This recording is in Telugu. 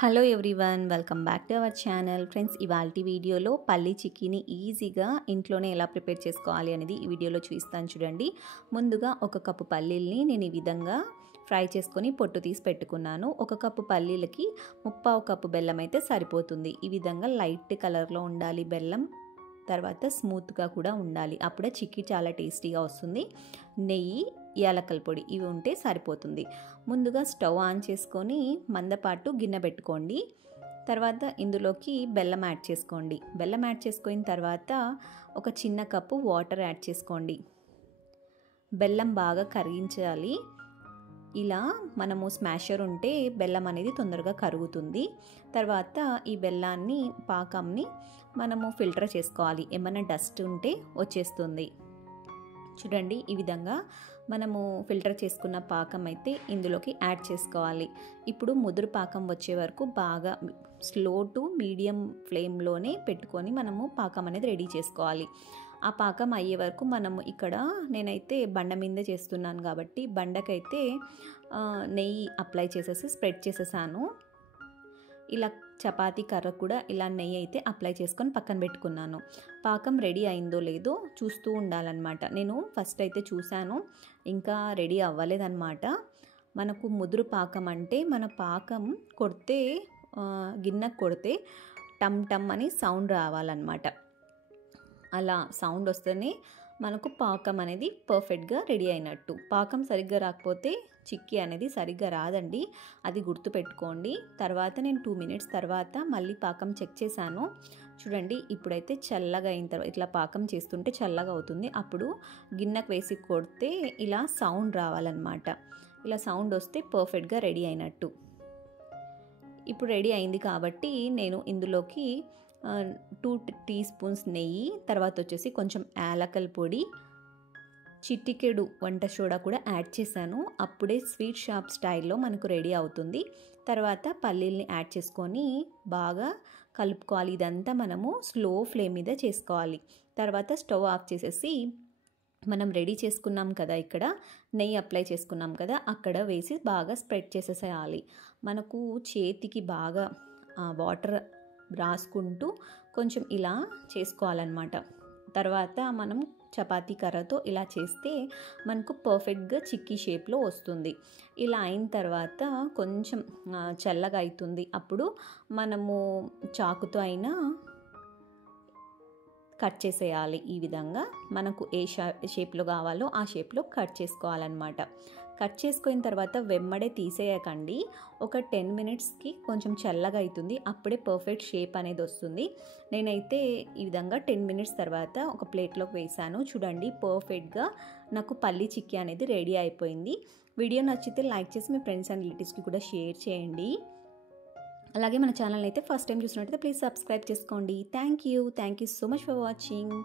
Hello everyone, welcome back to our channel. Friends, ఇవాల్టి వీడియోలో పల్లి చిక్కీని ఈజీగా ఇంట్లోనే ఎలా ప్రిపేర్ చేసుకోవాలి అనేది ఈ వీడియోలో చూపిస్తాను చూడండి. ముందుగా ఒక కప్పు పల్లీల్ని నేను ఈ విధంగా ఫ్రై చేసుకొని పొట్టు తీసి పెట్టుకున్నాను. ఒక కప్పు పల్లీలకి 1/4 కప్పు బెల్లం అయితే సరిపోతుంది. ఈ విధంగా లైట్ కలర్లో ఉండాలి బెల్లం, తర్వాత స్మూత్గా కూడా ఉండాలి. అప్పుడే చిక్కీ చాలా టేస్టీగా వస్తుంది. నెయ్యి, యాలకల పొడి ఇవి ఉంటే సరిపోతుంది. ముందుగా స్టవ్ ఆన్ చేసుకొని మందపాటు గిన్నె పెట్టుకోండి. తర్వాత ఇందులోకి బెల్లం యాడ్ చేసుకోండి. బెల్లం యాడ్ చేసుకున్న తర్వాత ఒక చిన్న కప్పు వాటర్ యాడ్ చేసుకోండి. బెల్లం బాగా కరిగించాలి. ఇలా మనము స్మాషర్ ఉంటే బెల్లం అనేది తొందరగా కరుగుతుంది. తర్వాత ఈ బెల్లాన్ని పాకంని మనము ఫిల్టర్ చేసుకోవాలి. ఏమైనా డస్ట్ ఉంటే వచ్చేస్తుంది. చూడండి, ఈ విధంగా మనము ఫిల్టర్ చేసుకున్న పాకం అయితే ఇందులోకి యాడ్ చేసుకోవాలి. ఇప్పుడు ముదురు పాకం వచ్చే వరకు బాగా స్లో టు మీడియం ఫ్లేమ్లోనే పెట్టుకొని మనము పాకం అనేది రెడీ చేసుకోవాలి. ఆ పాకం అయ్యే వరకు మనము ఇక్కడ నేనైతే బండ మీద చేస్తున్నాను కాబట్టి బండకైతే నెయ్యి అప్లై చేసేసి స్ప్రెడ్ చేసేసాను. ఇలా చపాతీ కర్ర కూడా ఇలా నెయ్యి అయితే అప్లై చేసుకొని పక్కన పెట్టుకున్నాను. పాకం రెడీ అయిందో లేదో చూస్తూ ఉండాలన్నమాట. నేను ఫస్ట్ అయితే చూశాను, ఇంకా రెడీ అవ్వలేదన్నమాట. మనకు ముదురు పాకం అంటే మన పాకం కొడితే గిన్నెకు కొడితే టమ్ టమ్ అని సౌండ్ రావాలన్నమాట. అలా సౌండ్ వస్తేనే మనకు పాకం అనేది పర్ఫెక్ట్గా రెడీ అయినట్టు. పాకం సరిగ్గా రాకపోతే చిక్కీ అనేది సరిగ్గా రాదండి, అది గుర్తుపెట్టుకోండి. తర్వాత నేను 2 మినిట్స్ తర్వాత మళ్ళీ పాకం చెక్ చేశాను. చూడండి, ఇప్పుడైతే చల్లగా అయిన తర్వాత ఇట్లా పాకం చేస్తుంటే చల్లగా అవుతుంది. అప్పుడు గిన్నెకు వేసి కొడితే ఇలా సౌండ్ రావాలన్నమాట. ఇలా సౌండ్ వస్తే పర్ఫెక్ట్గా రెడీ అయినట్టు. ఇప్పుడు రెడీ అయింది కాబట్టి నేను ఇందులోకి 2 టీ స్పూన్స్ నెయ్యి, తర్వాత వచ్చేసి కొంచెం యాలకల పొడి, చిటికెడు వంట సోడా కూడా యాడ్ చేశాను. అప్పుడే స్వీట్ షాప్ స్టైల్లో మనకు రెడీ అవుతుంది. తర్వాత పల్లీల్ని యాడ్ చేసుకొని బాగా కలుపుకోవాలి. ఇదంతా మనము స్లో ఫ్లేమ్ మీద చేసుకోవాలి. తర్వాత స్టవ్ ఆఫ్ చేసేసి మనం రెడీ చేసుకున్నాం కదా, ఇక్కడ నెయ్యి అప్లై చేసుకున్నాం కదా, అక్కడ వేసి బాగా స్ప్రెడ్ చేసేసేయాలి. మనకు చేతికి బాగా వాటర్ రాసుకుంటూ కొంచెం ఇలా చేసుకోవాలన్నమాట. తర్వాత మనం చపాతీ కర్రతో ఇలా చేస్తే మనకు పర్ఫెక్ట్గా చిక్కీ షేప్లో వస్తుంది. ఇలా అయిన తర్వాత కొంచెం చల్లగా అవుతుంది. అప్పుడు మనము చాకుతో అయినా కట్ చేసేయాలి. ఈ విధంగా మనకు ఏ షేప్లో కావాలో ఆ షేప్లో కట్ చేసుకోవాలన్నమాట. కట్ చేసుకున్న తర్వాత వెమ్మడే తీసేయకండి. ఒక 10 మినిట్స్కి కొంచెం చల్లగా అవుతుంది. అప్పుడే పర్ఫెక్ట్ షేప్ అనేది వస్తుంది. నేనైతే ఈ విధంగా 10 మినిట్స్ తర్వాత ఒక ప్లేట్లోకి వేసాను. చూడండి, పర్ఫెక్ట్గా నాకు పల్లి చిక్కీ అనేది రెడీ అయిపోయింది. వీడియో నచ్చితే లైక్ చేసి మీ ఫ్రెండ్స్ అండ్ రిలేటివ్స్కి కూడా షేర్ చేయండి. అలాగే మన ఛానల్ అయితే ఫస్ట్ టైం చూసినట్టయితే ప్లీజ్ సబ్స్క్రైబ్ చేసుకోండి. Thank you so much for watching.